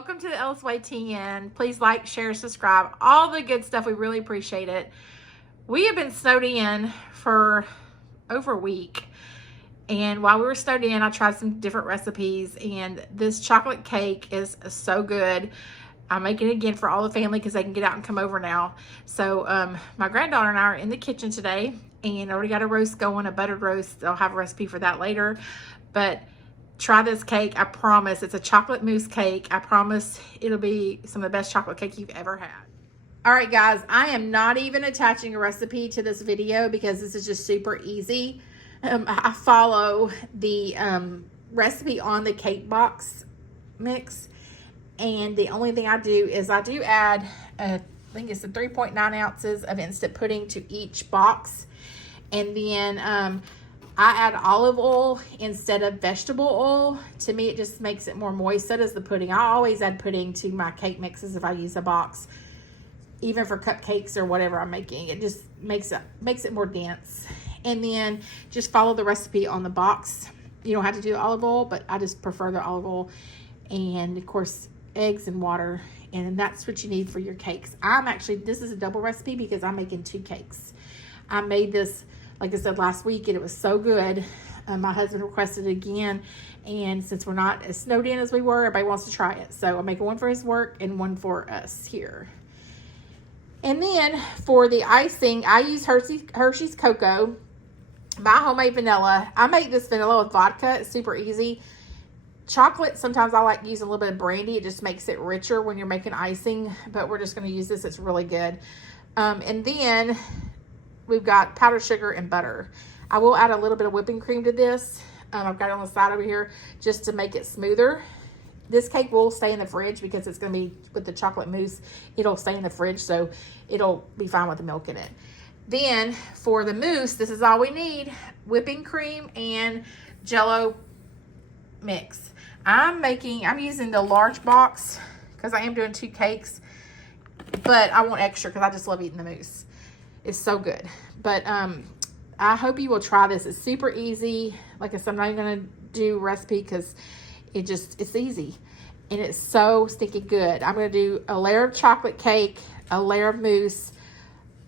welcome to the LSYTN. Please like, share, subscribe, all the good stuff. We really appreciate it. We have been snowed in for over a week. And while we were snowed in, I tried some different recipes. And this chocolate cake is so good. I'm making it again for all the family because they can get out and come over now. So my granddaughter and I are in the kitchen today. And I already got a roast going, a buttered roast. I'll have a recipe for that later. But try this cake. I promise. It's a chocolate mousse cake. I promise it'll be some of the best chocolate cake you've ever had. All right, guys. I am not even attaching a recipe to this video because this is just super easy. I follow the recipe on the cake box mix. And the only thing I do is I do add, I think it's the 3.9 ounces of instant pudding to each box. And then I add olive oil instead of vegetable oil. To me, it just makes it more moist. So does the pudding. I always add pudding to my cake mixes if I use a box, even for cupcakes or whatever I'm making. It just makes it more dense. And then just follow the recipe on the box. You don't have to do olive oil, but I just prefer the olive oil. And of course, eggs and water. And that's what you need for your cakes. This is a double recipe because I'm making 2 cakes. I made this, like I said, last week, and it was so good. My husband requested it again, and since we're not as snowed in as we were, everybody wants to try it. So I'm making one for his work and one for us here. And then for the icing, I use Hershey's Cocoa, my homemade vanilla. I make this vanilla with vodka. It's super easy. Chocolate, sometimes I like using a little bit of brandy. It just makes it richer when you're making icing, but we're just going to use this. It's really good. And then we've got powdered sugar and butter. I will add a little bit of whipping cream to this. I've got it on the side over here just to make it smoother. This cake will stay in the fridge because it's going to be with the chocolate mousse. It'll stay in the fridge, so it'll be fine with the milk in it. Then for the mousse, this is all we need. Whipping cream and Jell-O mix. I'm using the large box because I am doing 2 cakes, but I want extra because I just love eating the mousse. It's so good. But I hope you will try this. It's super easy. Like I said, I'm not even going to do a recipe because it's easy. And it's so stinking good. I'm going to do a layer of chocolate cake, a layer of mousse,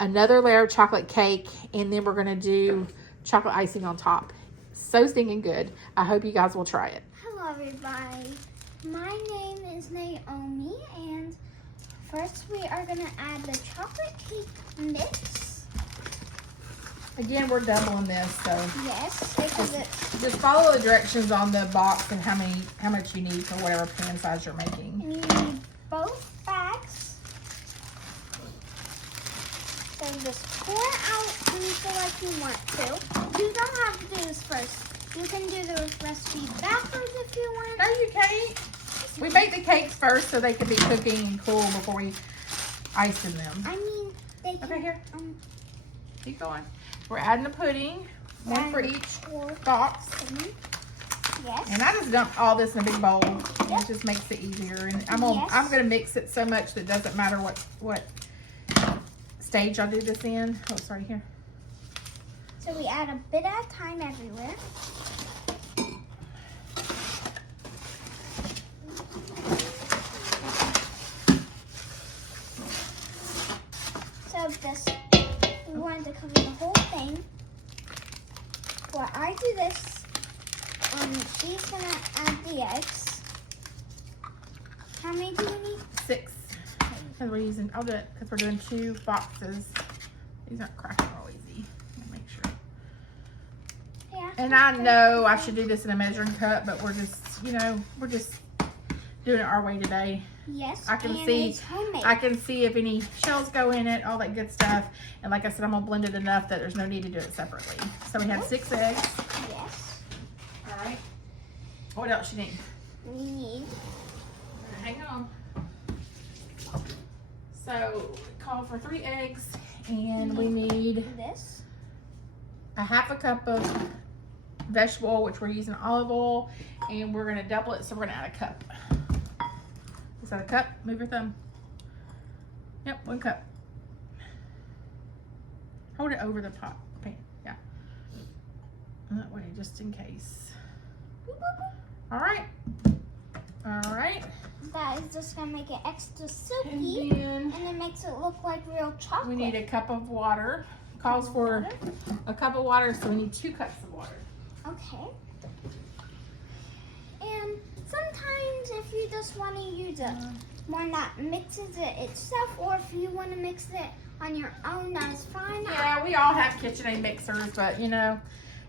another layer of chocolate cake, and then we're going to do chocolate icing on top. So stinking good. I hope you guys will try it. Hello, everybody. My name is Naomi, and first we are going to add the chocolate cake mix. Again, we're doubling this, so yes, because just follow the directions on the box and how much you need for whatever pan size you're making. And you need both bags. So just pour it out when you feel like you want to. You don't have to do this first. You can do the recipe backwards if you want. No, you can't. We make the cakes first so they can be cooking and cool before we ice them. I mean, they can. Okay, here. Keep going. We're adding the pudding, one for each box. Yes. And I just dump all this in a big bowl. Yep. It just makes it easier. And I'm gonna mix it so much that it doesn't matter what stage I do this in. Oh, sorry, here. So we add a bit at a time everywhere. So this, we wanted to cover the whole thing. While I do this, she's gonna add the eggs. How many do we need? 6. Because we're using, I'll do it because we're doing 2 boxes. These aren't cracking real easy. Make sure. Yeah. And I know I should do this in a measuring cup, but we're just, we're just doing it our way today. Yes. I can see if any shells go in it, all that good stuff. And like I said, I'm gonna blend it enough that there's no need to do it separately. So we have 6 eggs. Yes. All right. What else you need? We need. Hang on. So call for 3 eggs, and we need this. a ½ cup of vegetable oil, which we're using olive oil, and we're gonna double it, so we're gonna add a cup. Is that a cup? Move your thumb. Yep, 1 cup. Hold it over the pot pan. Yeah. And that way, just in case. All right. All right. That is just gonna make it extra silky, and it makes it look like real chocolate. We need a cup of water. Calls for a cup of water, so we need 2 cups of water. Okay. And sometimes if you just want to use one that mixes it itself, or if you want to mix it on your own, that's fine. Yeah, we all have KitchenAid mixers, but you know,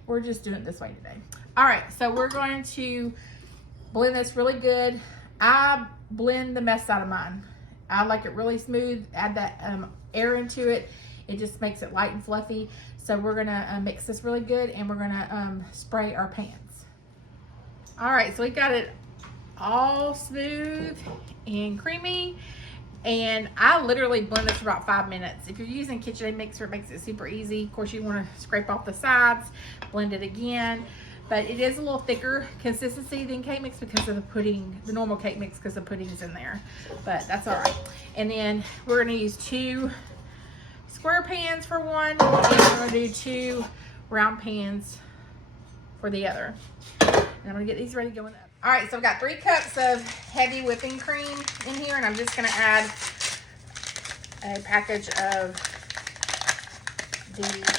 we're just doing it this way today. All right, so we're going to blend this really good. I blend the mess out of mine. I like it really smooth. Add that air into it. It just makes it light and fluffy. So we're gonna mix this really good, and we're gonna spray our pans. All right, so we got it all smooth and creamy. And I literally blend this for about 5 minutes. If you're using KitchenAid mixer, it makes it super easy. Of course, you want to scrape off the sides, blend it again. But it is a little thicker consistency than cake mix because of the pudding, the normal cake mix, because the pudding's in there. But that's all right. And then we're going to use 2 square pans for one, and we're going to do 2 round pans for the other. And I'm going to get these ready going up. All right, so I've got 3 cups of heavy whipping cream in here, and I'm just gonna add a package of the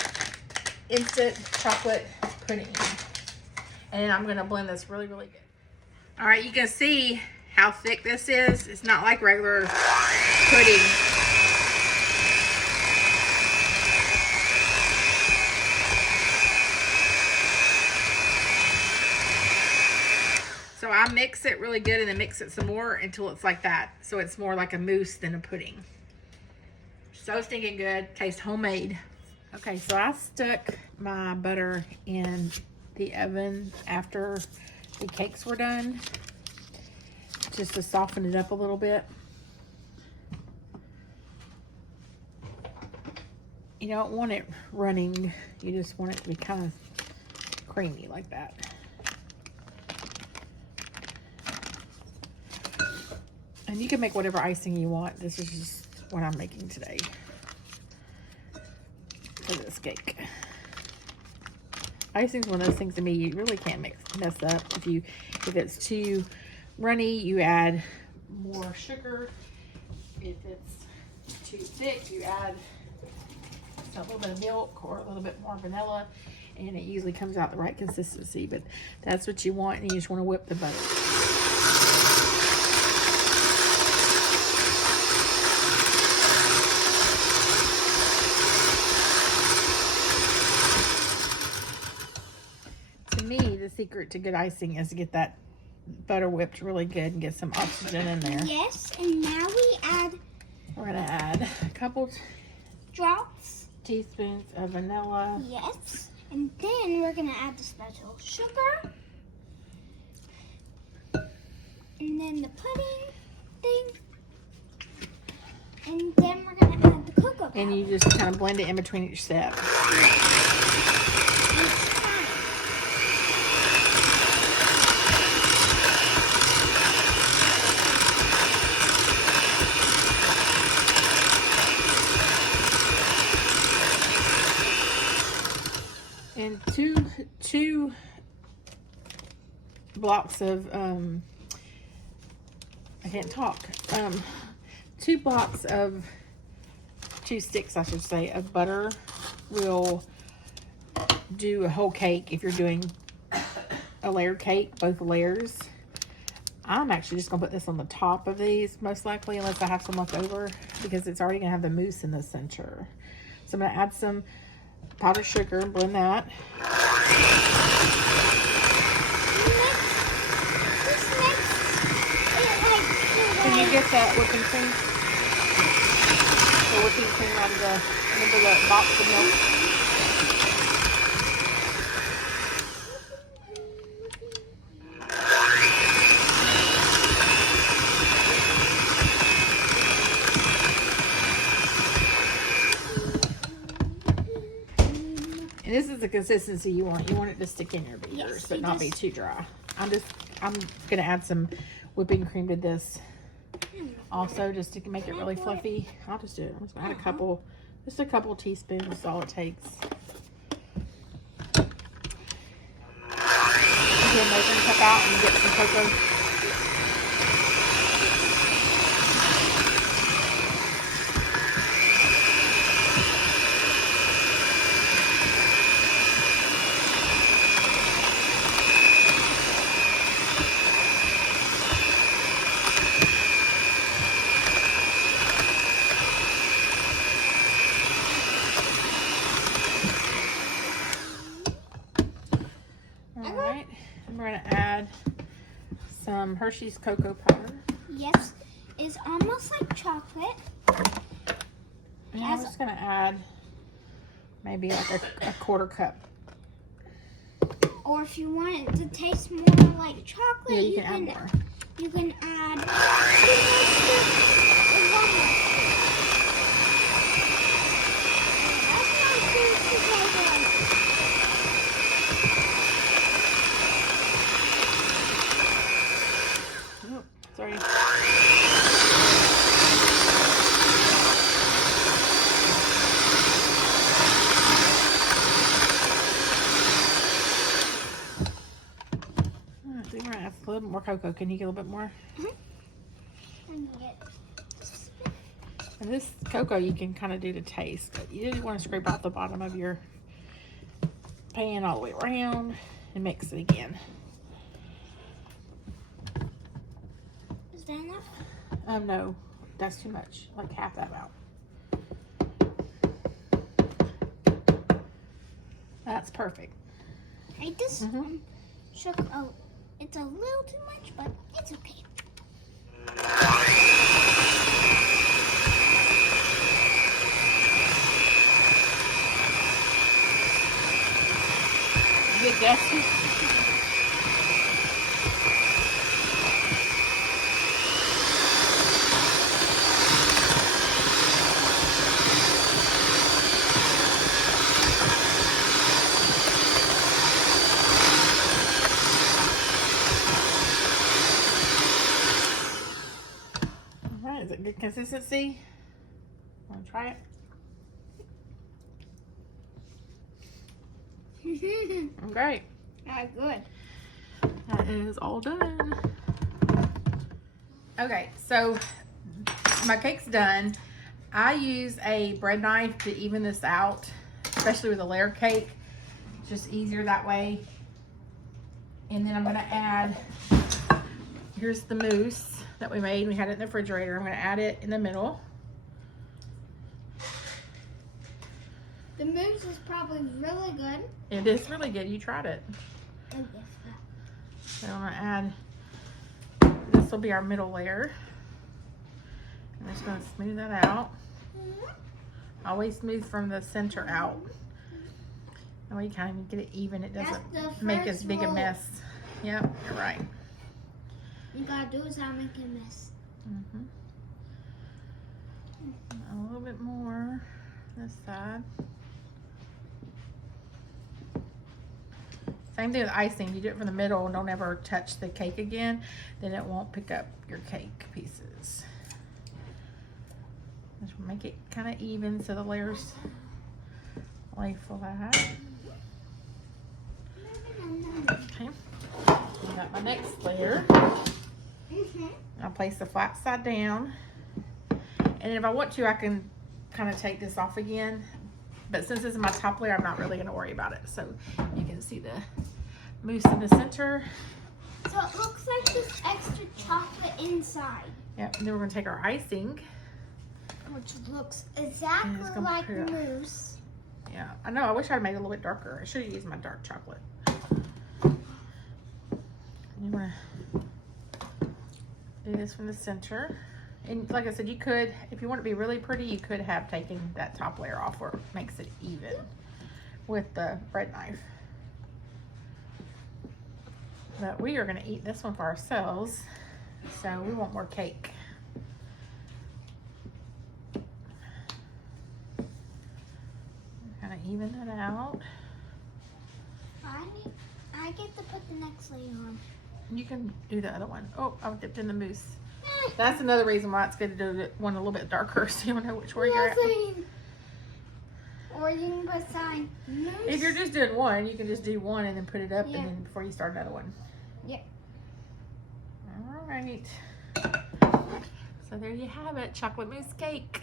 instant chocolate pudding. And then I'm gonna blend this really, really good. All right, you can see how thick this is. It's not like regular pudding. So I mix it really good and then mix it some more until it's like that. So it's more like a mousse than a pudding. So stinking good. Tastes homemade. Okay, so I stuck my butter in the oven after the cakes were done, just to soften it up a little bit. You don't want it running. You just want it to be kind of creamy like that. And you can make whatever icing you want. This is just what I'm making today for this cake. Icing is one of those things to me you really can't mess up. If it's too runny, you add more sugar. If it's too thick, you add a little bit of milk or a little bit more vanilla, and it usually comes out the right consistency. But that's what you want, and you just want to whip the butter. The secret to good icing is to get that butter whipped really good and get some oxygen in there. Yes, and now we're gonna add a couple drops, teaspoons of vanilla. Yes, and then we're gonna add the special sugar, and then the pudding thing, and then we're gonna add the cocoa powder. And you just kind of blend it in between each step. And two blocks of I can't talk. 2 blocks of 2 sticks, I should say, of butter will do a whole cake. If you're doing a layered cake, both layers. I'm actually just gonna put this on the top of these, most likely, unless I have some left over, because it's already gonna have the mousse in the center. So I'm gonna add some powdered sugar and blend that. Can you get that whipping cream? The whipping cream out of the box of milk. And this is the consistency you want. You want it to stick in your beaters, yes, but not be too dry. I'm gonna add some whipping cream to this also, just to make it really fluffy. I'll just do it. I'm just gonna add just a couple teaspoons is all it takes. Get a measuring cup out and get some cocoa some Hershey's cocoa powder. Yes, it's almost like chocolate. And I'm just gonna add maybe like a quarter cup. Or if you want it to taste more like chocolate, Yeah, you can add more. You can add 2 more scoops or 1 more scoop. That's not good potato. Oh, sorry. I think we're gonna have a little bit more cocoa. Can you get a little bit more? And this cocoa you can kind of do to taste, but you just want to scrape off the bottom of your pan all the way around and mix it again. Is that enough? No, that's too much. Like half that out. That's perfect. I just shook out. It's a little too much, but it's okay. Get dusty. Alright, is it good consistency? Want to try it? Great. Good. That is all done. Okay, so my cake's done. I use a bread knife to even this out, especially with a layer cake. It's just easier that way. And then I'm gonna add, here's the mousse that we made. We had it in the refrigerator. I'm gonna add it in the middle. The mousse is probably really good. It is really good. You tried it. I guess that. So I'm gonna add, this will be our middle layer. I'm just gonna smooth that out. Always smooth from the center out. That way you kind of get it even. It doesn't make as big a mess. Yep, you're right. You gotta do is not make a mess. A little bit more this side. Same thing with icing. You do it from the middle and don't ever touch the cake again. Then it won't pick up your cake pieces. Just make it kind of even so the layers lay flat. Okay. I got my next layer. I'll place the flat side down. And if I want to, I can kind of take this off again. But since this is my top layer, I'm not really going to worry about it. So you can see the mousse in the center. So it looks like this extra chocolate inside. Yep, and then we're going to take our icing. Which looks exactly like mousse. Yeah, I know. I wish I'd made it a little bit darker. I should have used my dark chocolate. You want to do this from the center. And like I said, you could, if you want it to be really pretty, you could have taken that top layer off where it makes it even with the bread knife. But we are going to eat this one for ourselves, so we want more cake. Kind of even that out. I get to put the next layer on. You can do the other one. Oh, I dipped in the mousse. That's another reason why it's good to do one a little bit darker so you don't know which way you're at. Or you can put sign mousse. If you're just doing one, you can just do one and then put it up and then before you start another one. Yeah. All right. So there you have it, chocolate mousse cake.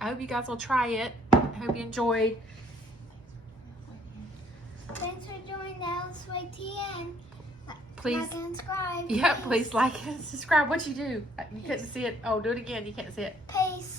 I hope you guys will try it. I hope you enjoyed. Thanks for joining Alice Way TN. Please, like and subscribe. Yeah, please like and subscribe. What you do? You couldn't see it. Oh, do it again. You can't see it. Peace.